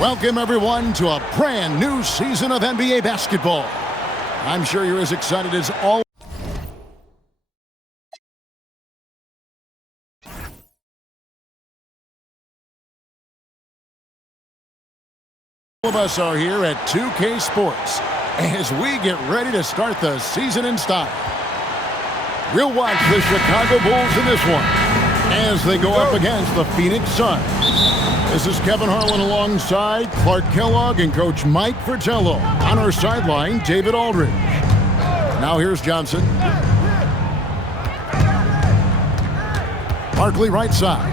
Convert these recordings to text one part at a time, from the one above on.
Welcome, everyone, to a brand new season of NBA basketball. I'm sure you're as excited as all of us are here at 2K Sports as we get ready to start the season in style. We'll watch the Chicago Bulls in this one as they go up against the Phoenix Suns. This is Kevin Harlan alongside Clark Kellogg and Coach Mike Fratello. On our sideline, David Aldridge. Now here's Johnson. Barkley right side.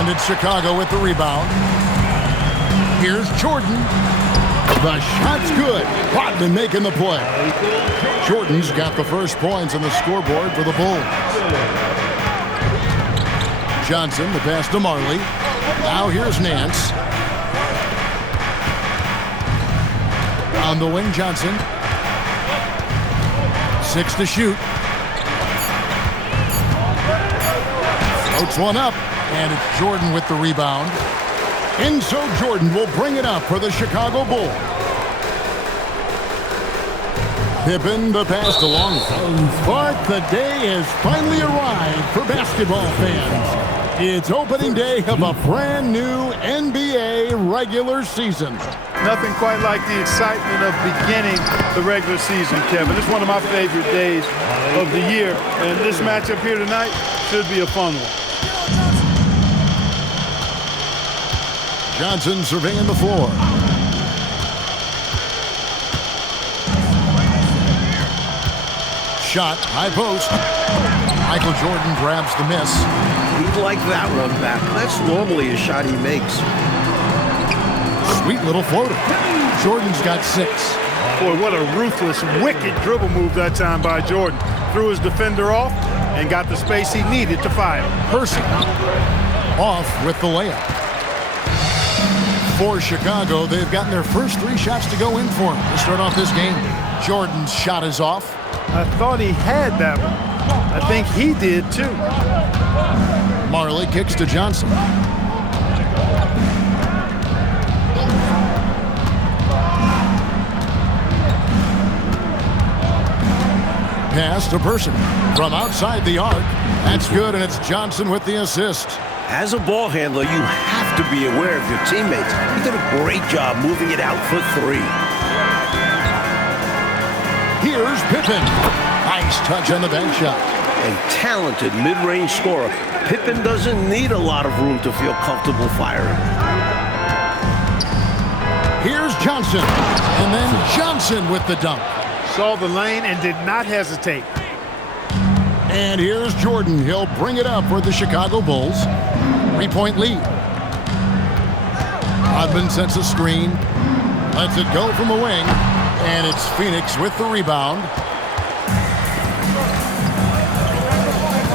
And it's Chicago with the rebound. Here's Jordan. The shot's good. Rodman making the play. Jordan's got the first points on the scoreboard for the Bulls. Johnson, the pass to Marley. Now here's Nance. On the wing, Johnson. 6 to shoot. Floats one up, and it's Jordan with the rebound. And so Jordan will bring it up for the Chicago Bulls. Pippen, the pass to Long. But the day has finally arrived for basketball fans. It's opening day of a brand new NBA regular season. Nothing quite like the excitement of beginning the regular season, Kevin. It's one of my favorite days of the year, and this matchup here tonight should be a fun one. Johnson surveying the floor. Shot, high post. Michael Jordan grabs the miss. He'd like that one back. That's normally a shot he makes. Sweet little floater. Jordan's got 6. Boy, what a ruthless, wicked dribble move that time by Jordan. Threw his defender off and got the space he needed to fire. Percy off with the layup. For Chicago, they've gotten their first 3 shots to go in for them to start off this game. Jordan's shot is off. I thought he had that one. I think he did too. Marley kicks to Johnson. Pass to Person from outside the arc. That's good, and it's Johnson with the assist. As a ball handler, you have to be aware of your teammates. He did a great job moving it out for 3. Here's Pippen. Nice touch on the bank shot. A talented mid-range scorer. Pippen doesn't need a lot of room to feel comfortable firing. Here's Johnson. And then Johnson with the dunk. Saw the lane and did not hesitate. And here's Jordan. He'll bring it up for the Chicago Bulls. 3-point lead. Rodman sets a screen. Lets it go from the wing. And it's Phoenix with the rebound.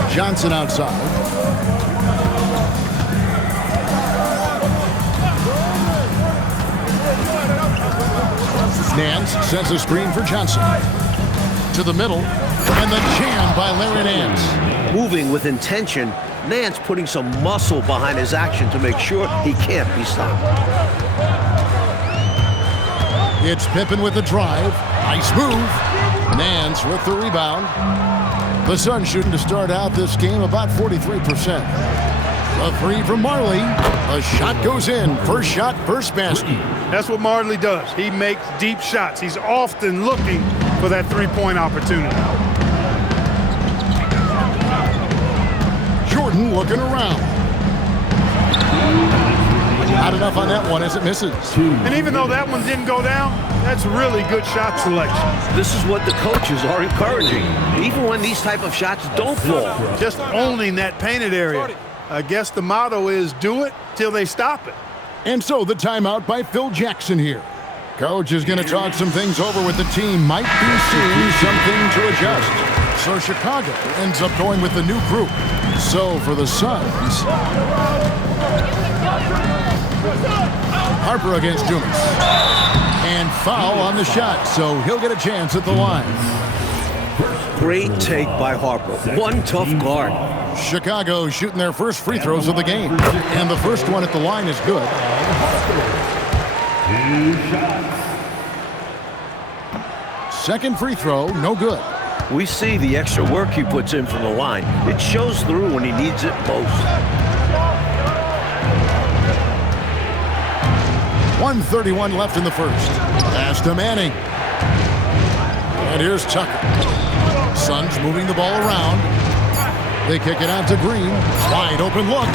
Johnson outside. Nance sets a screen for Johnson. To the middle. And the jam by Larry Nance. Moving with intention, Nance putting some muscle behind his action to make sure he can't be stopped. It's Pippen with the drive. Nice move. Nance with the rebound. The Suns shooting to start out this game about 43%. A 3 from Marley. The shot goes in. First shot, first basket. That's what Marley does. He makes deep shots. He's often looking for that 3-point opportunity. Jordan looking around. Not enough on that one as it misses. And even though that one didn't go down, that's really good shot selection. This is what the coaches are encouraging, even when these type of shots don't fall. Just owning that painted area. I guess the motto is do it till they stop it. And so the timeout by Phil Jackson here. Coach is going to talk some things over with the team. Might be seeing something to adjust. So Chicago ends up going with the new group. So for the Suns, Harper against Dumas. And foul on the shot, so he'll get a chance at the line. Great take by Harper. One tough guard. Chicago shooting their first free throws of the game. And the first one at the line is good. 2 shots. Second free throw, no good. We see the extra work he puts in from the line. It shows through when he needs it most. 1:31 left in the first. Pass to Manning. And here's Tucker. Suns moving the ball around. They kick it out to Green. Wide open look.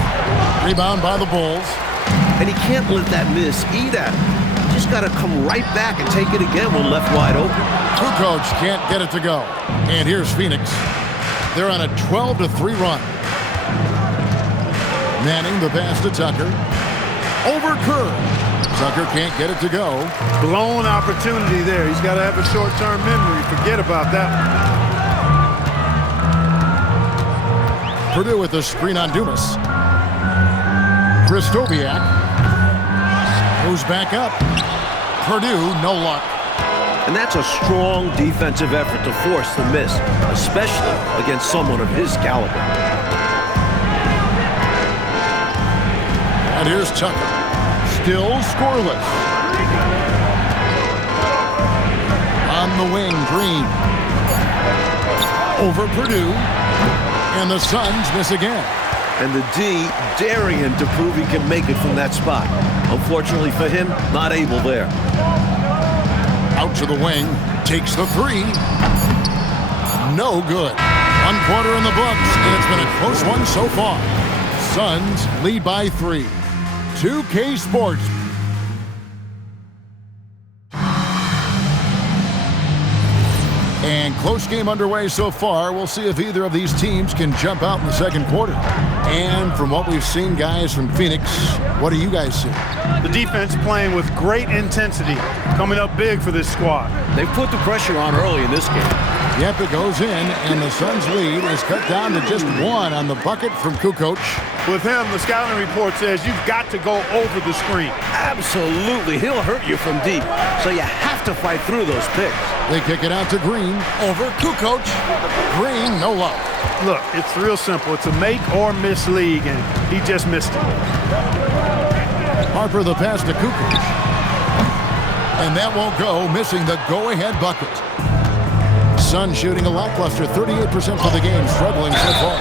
Rebound by the Bulls. And he can't let that miss eat at him. Just got to come right back and take it again when left wide open. Kukoc can't get it to go. And here's Phoenix. They're on a 12-3 run. Manning the pass to Tucker. Over Kerr. Tucker can't get it to go. Blown opportunity there. He's got to have a short-term memory. Forget about that one. Purdue with the screen on Dumas. Kristoviak moves back up. Purdue, no luck. And that's a strong defensive effort to force the miss, especially against someone of his caliber. And here's Tucker. Still scoreless. On the wing, Green. Over Purdue. And the Suns miss again. And the D daring him to prove he can make it from that spot. Unfortunately for him, not able there. Out to the wing. Takes the three. No good. 1/4 in the books, and it's been a close one so far. Suns lead by 3. 2K Sports. And close game underway so far. We'll see if either of these teams can jump out in the second quarter. And from what we've seen, guys, from Phoenix, what do you guys see? The defense playing with great intensity, coming up big for this squad. They put the pressure on early in this game. Yep, it goes in, and the Suns' lead is cut down to just 1 on the bucket from Kukoc. With him, the scouting report says you've got to go over the screen. Absolutely. He'll hurt you from deep, so you have to fight through those picks. They kick it out to Green. Over Kukoc. Green, no luck. Look, it's real simple. It's a make or miss league, and he just missed it. Harper the pass to Kukoc. And that won't go, missing the go-ahead bucket. Suns shooting a lackluster 38% for the game, struggling so far.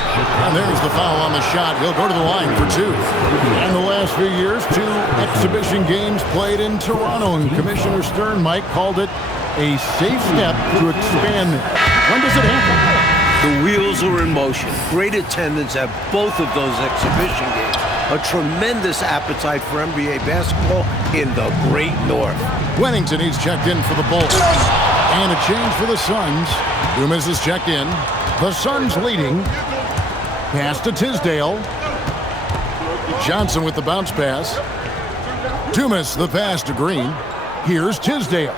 And there's the foul on the shot. He'll go to the line for 2. And the last few years, 2 exhibition games played in Toronto, and Commissioner Stern, Mike, called it a safe step to expand it. When does it happen? The wheels are in motion. Great attendance at both of those exhibition games. A tremendous appetite for NBA basketball in the Great North. Wennington, he's checked in for the Bulls. And a change for the Suns. Dumas is checked in. The Suns leading. Pass to Tisdale. Johnson with the bounce pass. Dumas the pass to Green. Here's Tisdale.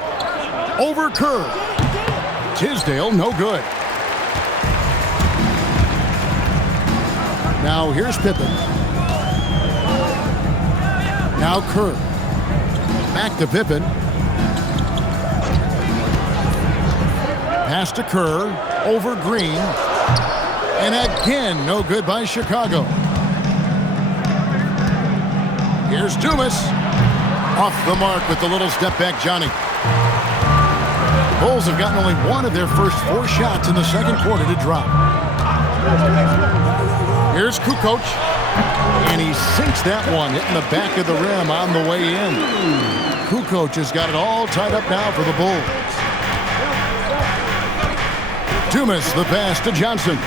Over Kerr. Tisdale, no good. Now here's Pippen. Now Kerr. Back to Pippen. Pass to Kerr. Over Green. And again, no good by Chicago. Here's Dumas. Off the mark with the little step back, Johnny. The Bulls have gotten only 1 of their first 4 shots in the second quarter to drop. Here's Kukoc. And he sinks that one, hitting the back of the rim on the way in. Kukoc has got it all tied up now for the Bulls. Dumas, the pass to Johnson.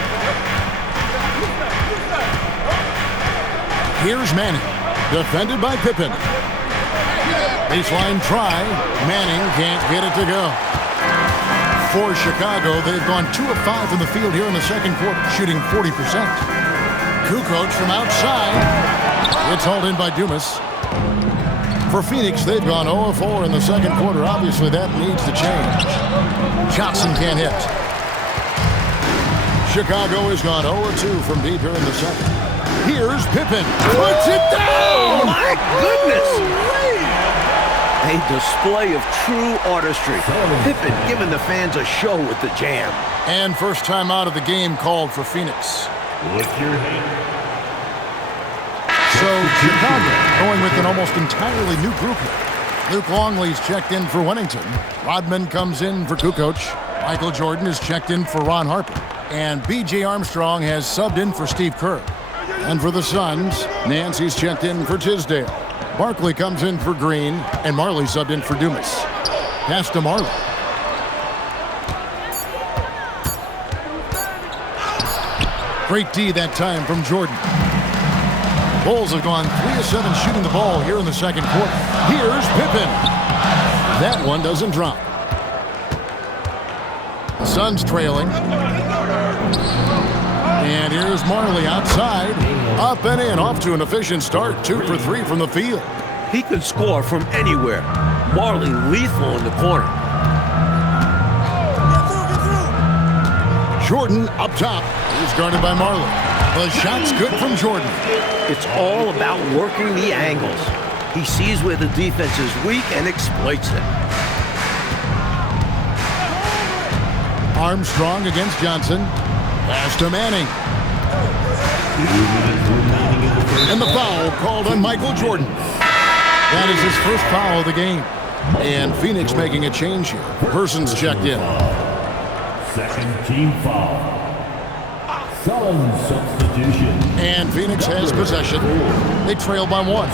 Here's Manning, defended by Pippen. Baseline try. Manning can't get it to go. For Chicago, they've gone 2 of 5 in the field here in the second quarter, shooting 40%. Kukoc from outside. It's hauled in by Dumas. For Phoenix, they've gone 0 of 4 in the second quarter. Obviously, that needs to change. Johnson can't hit. Chicago has gone 0 of 2 from deep here in the second. Here's Pippen. Puts it down! Oh, my goodness! A display of true artistry. Pippen giving the fans a show with the jam. And first time out of the game called for Phoenix. What's your name? So Chicago going with an almost entirely new group here. Luke Longley's checked in for Wennington. Rodman comes in for Kukoc. Michael Jordan is checked in for Ron Harper. And B.J. Armstrong has subbed in for Steve Kerr. And for the Suns, Nancy's checked in for Tisdale. Barkley comes in for Green, and Marley subbed in for Dumas. Pass to Marley. Great D that time from Jordan. Bulls have gone 3 of 7 shooting the ball here in the second quarter. Here's Pippen. That one doesn't drop. Suns trailing. And here's Marley outside. Up and in, off to an efficient start. 2 for 3 from the field. He can score from anywhere. Marley lethal in the corner. Jordan up top. He's guarded by Marley. The shot's good from Jordan. It's all about working the angles. He sees where the defense is weak and exploits it. Armstrong against Johnson. Pass to Manning. 2 minutes remaining in the first. And the foul called on Michael Jordan. That is his first foul of the game. And Phoenix making a change here. Persons checked in. Second team foul. Suns substitution. And Phoenix has possession. They trail by 1.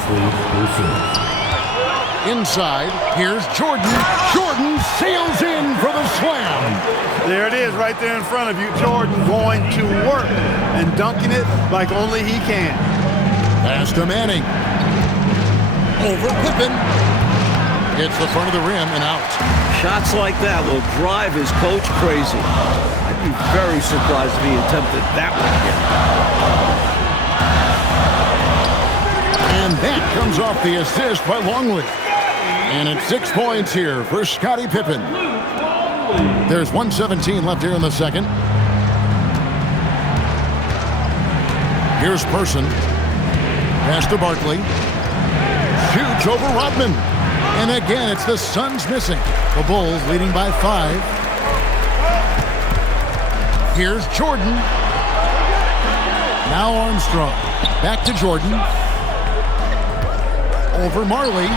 Inside, here's Jordan. Jordan sails in for the slam. There it is right there in front of you. Jordan going to work and dunking it like only he can. Pass to Manning. Over Pippen. Hits the front of the rim and out. Shots like that will drive his coach crazy. I'd be very surprised if he attempted that one again. And that comes off the assist by Longley. And it's 6 points here for Scottie Pippen. There's 1:17 left here in the second. Here's Person. Pass to Barkley. Shoots over Rodman. And again, it's the Suns missing. The Bulls leading by 5. Here's Jordan. Now Armstrong. Back to Jordan. Over Marley.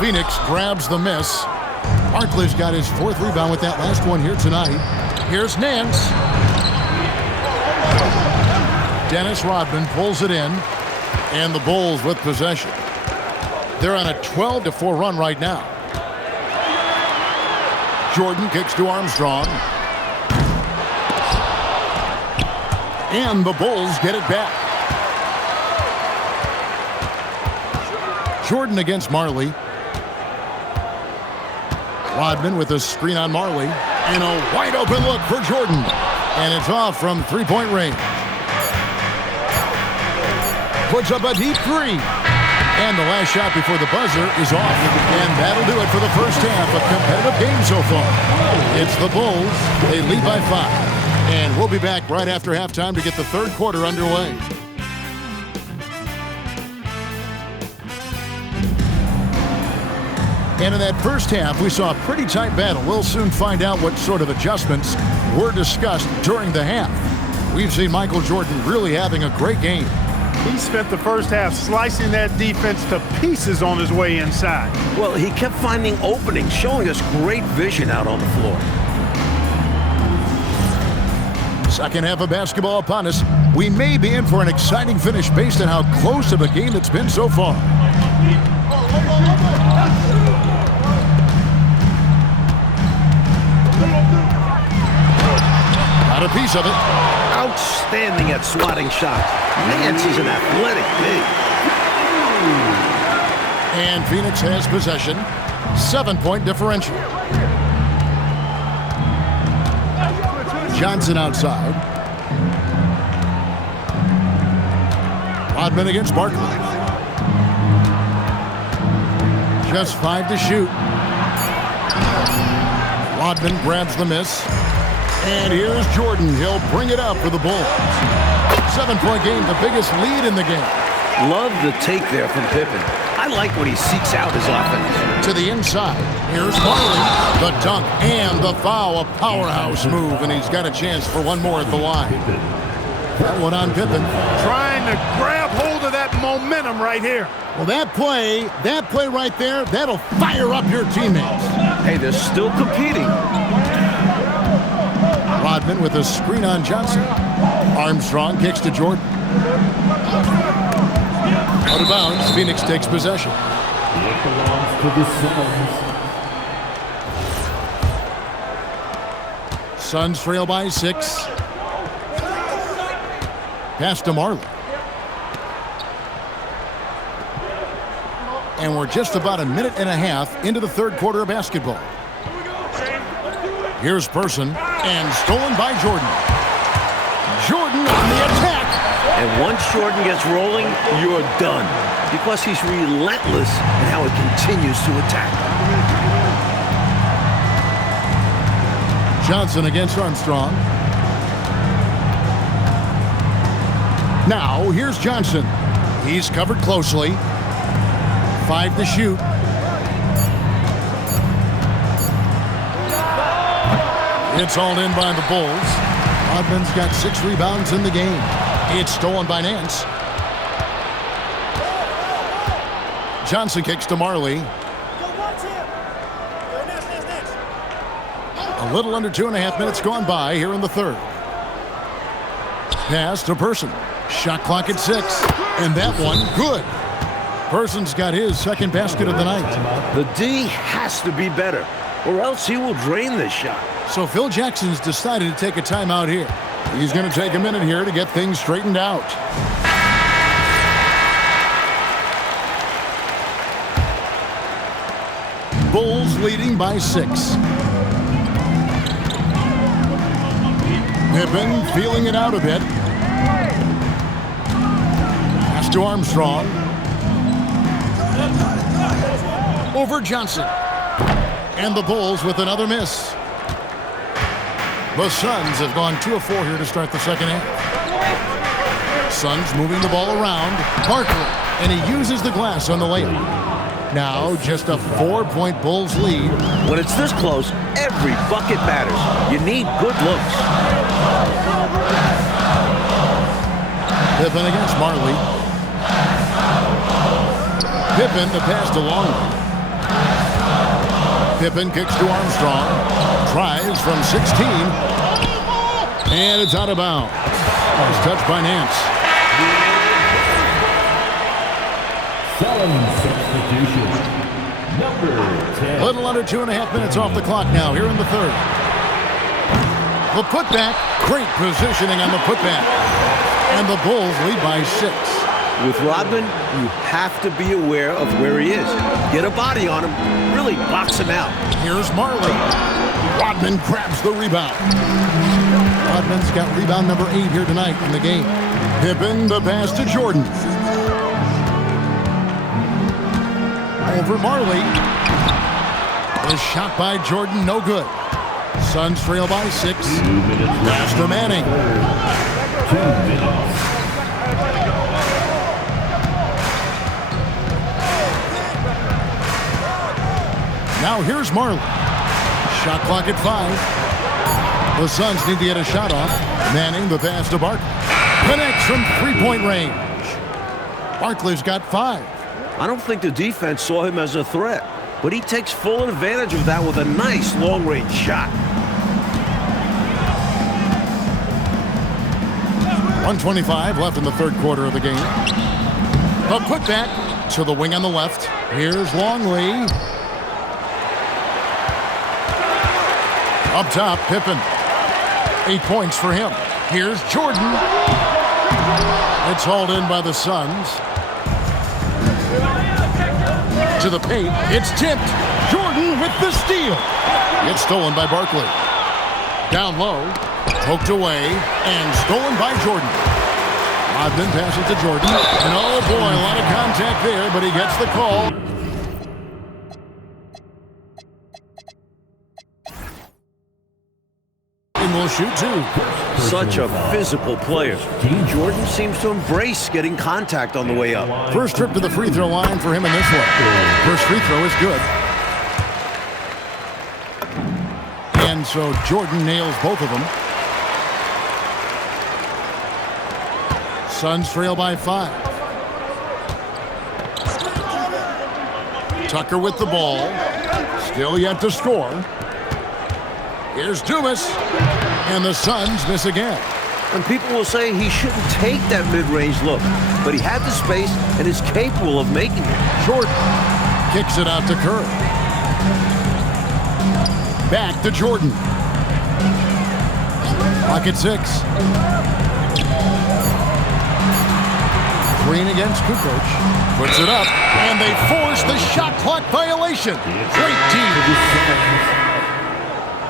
Phoenix grabs the miss. Barkley's got his 4th rebound with that last one here tonight. Here's Nance. Dennis Rodman pulls it in. And the Bulls with possession. They're on a 12-4 run right now. Jordan kicks to Armstrong. And the Bulls get it back. Jordan against Marley. Rodman with a screen on Marley. And a wide open look for Jordan. And it's off from 3-point range. Puts up a deep 3. And the last shot before the buzzer is off. And that'll do it for the first half. A competitive game so far. It's the Bulls. They lead by 5. And we'll be back right after halftime to get the third quarter underway. And in that first half, we saw a pretty tight battle. We'll soon find out what sort of adjustments were discussed during the half. We've seen Michael Jordan really having a great game. He spent the first half slicing that defense to pieces on his way inside. Well, he kept finding openings, showing us great vision out on the floor. Second half of basketball upon us. We may be in for an exciting finish based on how close of a game it's been so far. Got a piece of it. Outstanding at swatting shots. Nancy's an athletic big. And Phoenix has possession. 7-point differential. Johnson outside. Rodman against Barkley. Just 5 to shoot. Rodman grabs the miss. And here's Jordan. He'll bring it up for the Bulls. 7-point game, the biggest lead in the game. Love the take there from Pippen. I like when he seeks out his offense. To the inside. Here's Barkley. The dunk and the foul. A powerhouse move, and he's got a chance for one more at the line. That one on Pippen. Trying to grab hold of that momentum right here. Well, that play right there, that'll fire up your teammates. Hey, they're still competing. Rodman with a screen on Johnson. Armstrong kicks to Jordan. Out of bounds, Phoenix takes possession. It belongs to the Suns. Suns trail by 6. Pass to Marley. And we're just about a minute and a half into the third quarter of basketball. Here's Person, and stolen by Jordan. Jordan on the attack. And once Jordan gets rolling, you're done. Because he's relentless in how he continues to attack. Johnson against Armstrong. Now, here's Johnson. He's covered closely. 5 to shoot. It's hauled in by the Bulls. Rodman's got 6 rebounds in the game. It's stolen by Nance. Johnson kicks to Marley. A little under 2.5 minutes gone by here in the third. Pass to Person. Shot clock at 6. And that one, good. Person's got his second basket of the night. The D has to be better, or else he will drain this shot. So Phil Jackson's decided to take a timeout here. He's going to take a minute here to get things straightened out. Bulls leading by 6. Pippen feeling it out a bit. Pass to Armstrong. Over Johnson. And the Bulls with another miss. The Suns have gone 2 of 4 here to start the second half. Suns moving the ball around. Barkley, and he uses the glass on the layup. Now just a 4-point Bulls lead. When it's this close, every bucket matters. You need good looks. Pippen against Marley. Pippen the pass to Longley. Pippen kicks to Armstrong. Tries from 16. And it's out of bounds. It's touched by Nance. Suns substitution. Number 10. A little under 2.5 minutes off the clock now here in the third. The putback. Great positioning on the putback. And the Bulls lead by 6. With Rodman, you have to be aware of where he is. Get a body on him. Really box him out. Here's Marley. Rodman grabs the rebound. Rodman's got rebound number 8 here tonight in the game. Pippen the pass to Jordan. Over Marley. The shot by Jordan, no good. Suns trail by 6. 2 minutes Pass to Manning. 2 minutes. Now here's Marley. Shot clock at 5. The Suns need to get a shot off. Manning the pass to Barkley. Connects from 3-point range. Barkley's got 5. I don't think the defense saw him as a threat, but he takes full advantage of that with a nice long-range shot. 1:25 left in the third quarter of the game. A putback to the wing on the left. Here's Longley. Up top, Pippen. 8 points for him. Here's Jordan. It's hauled in by the Suns. To the paint. It's tipped. Jordan with the steal. It's stolen by Barkley. Down low. Poked away. And stolen by Jordan. Rodman passes to Jordan. And oh boy, a lot of contact there, but he gets the call. Will shoot 2. Such a physical player. Jordan seems to embrace getting contact on the way up. First trip to the free throw line for him in this one. First free throw is good. And so Jordan nails both of them. Suns trail by 5. Tucker with the ball. Still yet to score. Here's Dumas. And the Suns miss again. And people will say he shouldn't take that mid-range look, but he had the space and is capable of making it. Jordan kicks it out to Kerr. Back to Jordan. Clock at 6. Green against Kukoc. Puts it up, and they force the shot clock violation. Great team.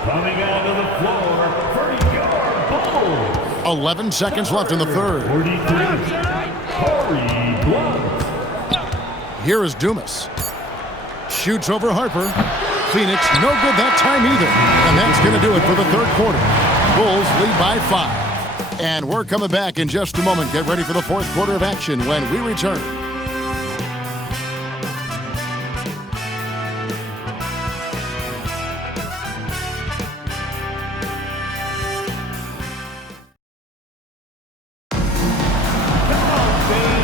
Coming out of the floor, 30-yard Bulls. 11 seconds left in the third. 43, Corey Blunt. Here is Dumas. Shoots over Harper. Phoenix, no good that time either. And that's going to do it for the third quarter. Bulls lead by 5. And we're coming back in just a moment. Get ready for the fourth quarter of action when we return.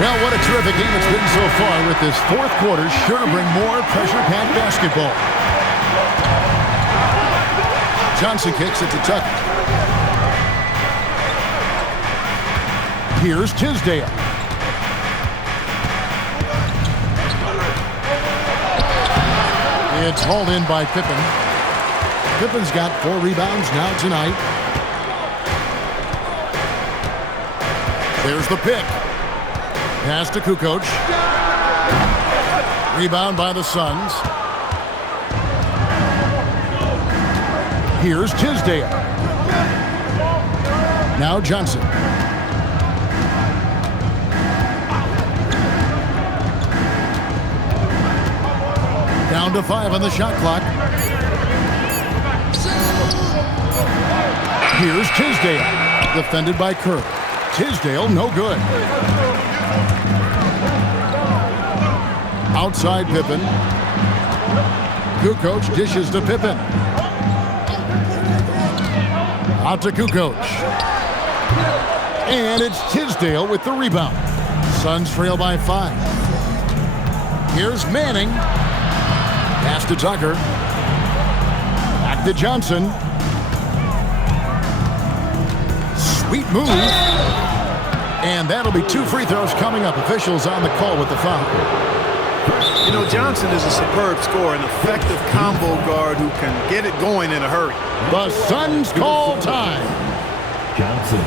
Well, what a terrific game it's been so far, with this fourth quarter sure to bring more pressure-packed basketball. Johnson kicks it to Tucker. Here's Tisdale. It's hauled in by Pippen. Pippen's got 4 rebounds now tonight. There's the pick. Pass to Kukoc. Rebound by the Suns. Here's Tisdale. Now Johnson. Down to 5 on the shot clock. Here's Tisdale. Defended by Kerr. Tisdale, no good. Outside Pippen. Kukoc dishes to Pippen. Out to Kukoc. And it's Tisdale with the rebound. Suns trail by 5. Here's Manning. Pass to Tucker. Back to Johnson. Sweet move. And that'll be 2 free throws coming up. Officials on the call with the foul. You know, Johnson is a superb scorer, an effective combo guard who can get it going in a hurry. The Suns call time. Johnson,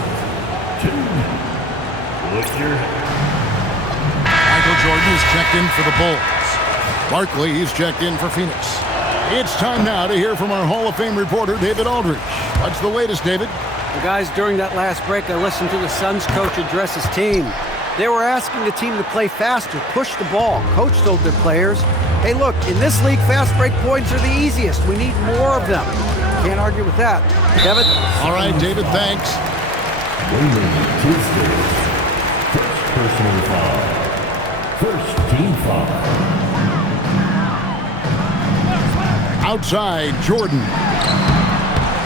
2. Look your... Michael Jordan is checked in for the Bulls. Barkley is checked in for Phoenix. It's time now to hear from our Hall of Fame reporter, David Aldridge. What's the latest, David? Well, guys, during that last break, I listened to the Suns coach address his team. They were asking the team to play faster, push the ball. Coach told their players, hey, look, in this league, fast break points are the easiest. We need more of them. Can't argue with that. Kevin? All right, David, thanks. First personal foul. First team foul. Outside, Jordan.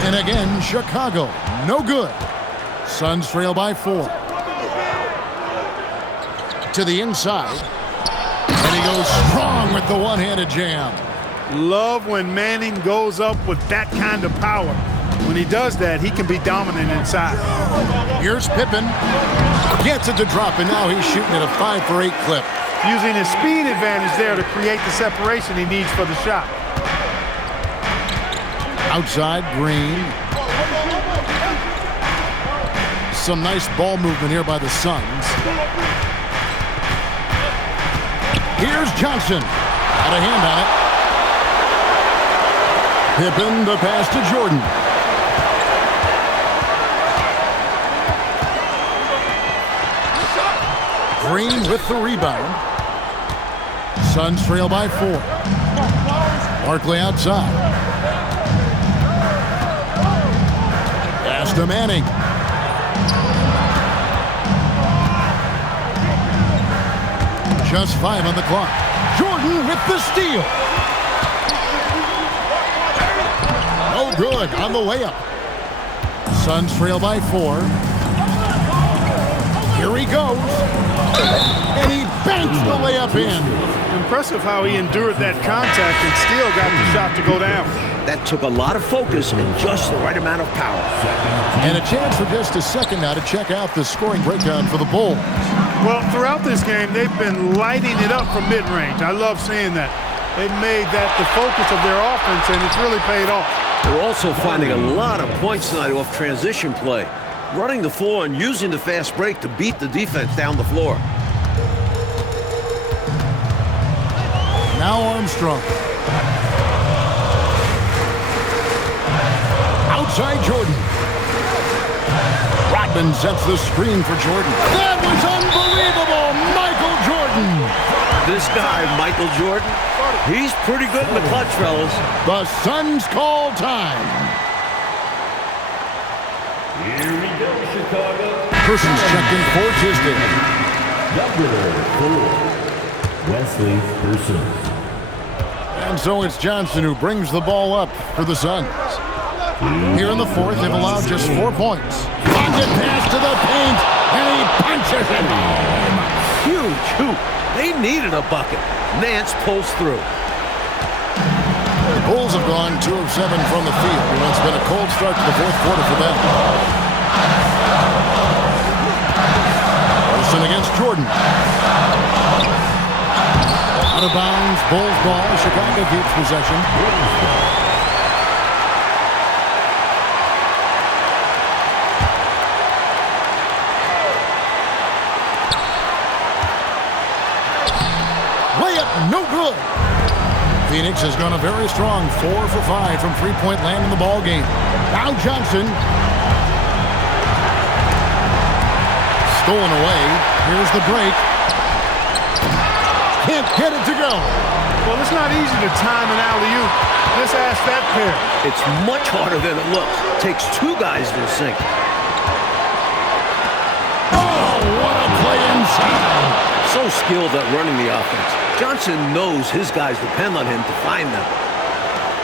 And again, Chicago. No good. Suns trail by 4. To the inside. And he goes strong with the one-handed jam. Love when Manning goes up with that kind of power. When he does that, he can be dominant inside. Here's Pippen. Gets it to drop, and now he's shooting at a 5-for-8 clip. Using his speed advantage there to create the separation he needs for the shot. Outside, Green. Some nice ball movement here by the Suns. Here's Johnson. Got a hand on it. Pippen, the pass to Jordan. Green with the rebound. Suns trail by 4. Barkley outside. Pass to Manning. Just 5 on the clock. Jordan with the steal. No good on the layup. Suns trail by 4. Here he goes. And he banks the layup in. Impressive how he endured that contact and still got the shot to go down. That took a lot of focus and just the right amount of power. And a chance for just a second now to check out the scoring breakdown for the Bulls. Well, throughout this game, they've been lighting it up from mid-range. I love seeing that. They've made that the focus of their offense, and it's really paid off. They're also finding a lot of points tonight off transition play, running the floor and using the fast break to beat the defense down the floor. Now Armstrong. Outside Jordan. Rodman sets the screen for Jordan. That was unbelievable! Michael Jordan! This guy, Michael Jordan, he's pretty good in the clutch, fellas. The Suns call time. Here we go, Chicago. Persons checked in for Tisdale. Number 4, Wesley Person. And so it's Johnson who brings the ball up for the Suns. Here in the fourth, they've allowed just 4 points. Pocket pass to the paint, and he punches it home. Huge hoop. They needed a bucket. Nance pulls through. The Bulls have gone 2 of 7 from the field, and it's been a cold start to the fourth quarter for them. Wilson against Jordan. Out of bounds, Bulls ball. Chicago keeps possession. Layup, no good. Phoenix has gone a very strong 4 for 5 from three-point land in the ball game. Now Johnson. Stolen away. Here's the break. Can't get it to go. Well, it's not easy to time an alley-oop. Just ask that pair. It's much harder than it looks. Takes 2 guys to sink. Oh, what a play inside. So skilled at running the offense. Johnson knows his guys depend on him to find them.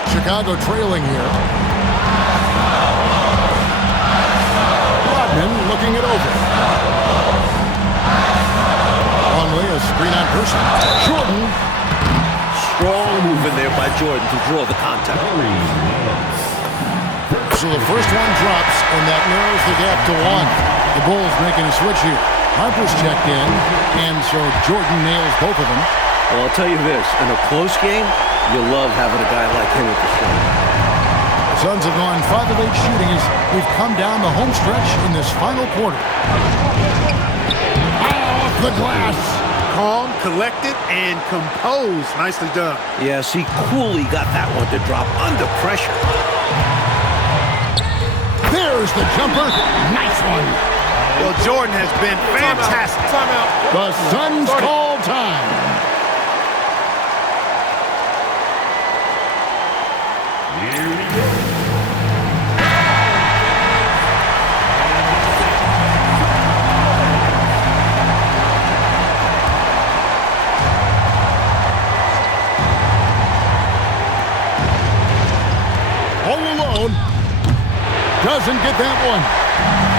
Chicago trailing here. Rodman looking it over. Longley, a screen on Person. Jordan. Strong move in there by Jordan to draw the contact. So the first one drops, and that narrows the gap to 1. The Bulls making a switch here. Harper's checked in, and so Jordan nails both of them. Well, I'll tell you this, in a close game, you love having a guy like him at the front. The Suns have gone 5 of 8 shooting as we've come down the home stretch in this final quarter. Off the glass. Calm, collected, and composed. Nicely done. Yes, he coolly got that one to drop under pressure. There's the jumper. Nice one. Well, Jordan has been fantastic. Timeout. The Suns call time. Here we go. All alone. Doesn't get that one.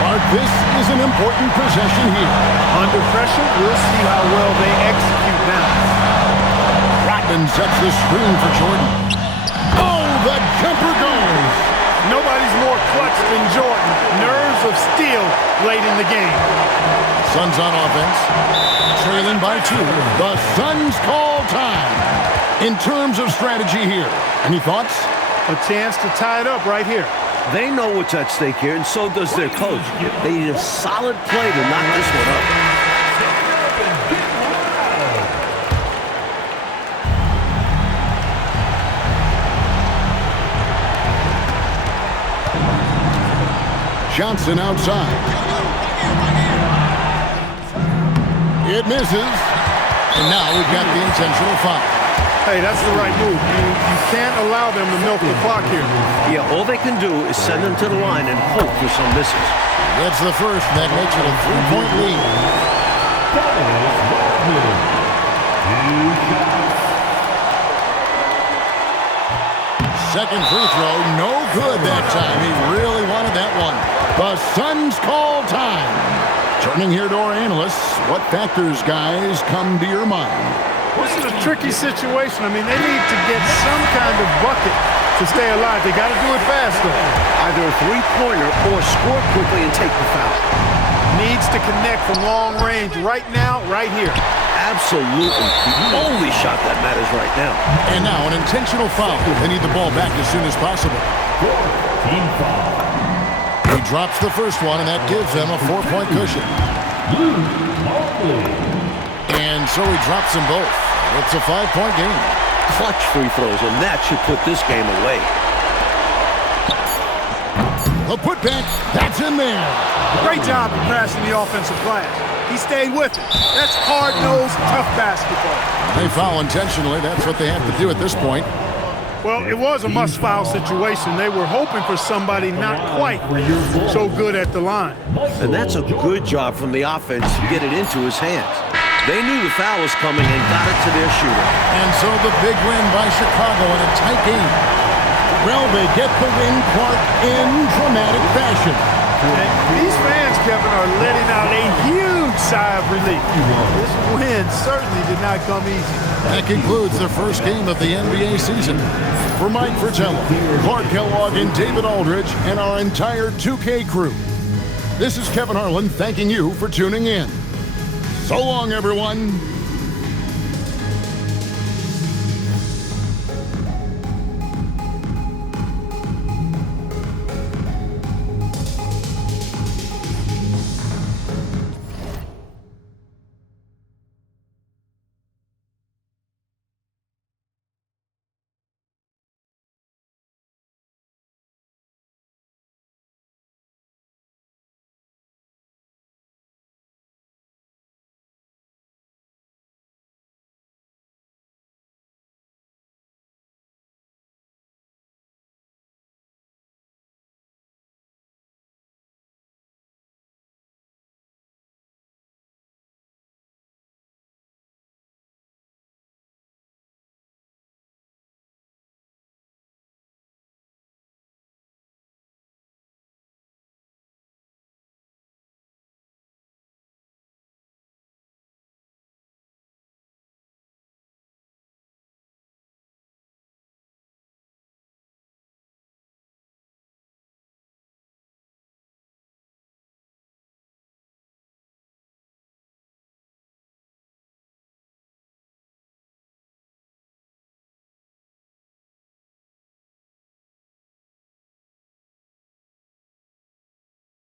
But this is an important possession here. Under pressure, we'll see how well they execute now. Rodman sets the screen for Jordan. Oh, the jumper goes. Nobody's more clutch than Jordan. Nerves of steel late in the game. Suns on offense. Trailing by 2. The Suns call time. In terms of strategy here, any thoughts? A chance to tie it up right here. They know what's at stake here, and so does their coach. They need a solid play to knock this one up. Johnson outside. It misses. And now we've got the intentional foul. Hey, that's the right move. You can't allow them to milk the clock here. Yeah, all they can do is send them to the line and hope for some misses. That's the first. That makes it a 3-point lead. Second free throw, no good that time. He really wanted that one. The Suns call time. Turning here to our analysts, what factors, guys, come to your mind? This is a tricky situation. I mean, they need to get some kind of bucket to stay alive. They got to do it fast, though. Either a three-pointer or score quickly and take the foul. Needs to connect from long range right now, right here. Absolutely. The only shot that matters right now. And now an intentional foul. They need the ball back as soon as possible. Team foul. He drops the first one, and that gives them a 4-point cushion. Barkley. And so he drops them both. It's a 5-point game. Clutch free throws, and that should put this game away. The putback, that's in there. Great job of passing the offensive glass. He stayed with it. That's hard-nosed, tough basketball. They foul intentionally. That's what they have to do at this point. Well, it was a must-foul situation. They were hoping for somebody not quite so good at the line. And that's a good job from the offense to get it into his hands. They knew the foul was coming and got it to their shooter. And so the big win by Chicago in a tight game. Well, they get the win, Clark, in dramatic fashion. And these fans, Kevin, are letting out a huge sigh of relief. This win certainly did not come easy. That concludes the first game of the NBA season. For Mike Fratello, Clark Kellogg, and David Aldridge, and our entire 2K crew, this is Kevin Harlan thanking you for tuning in. So long, everyone.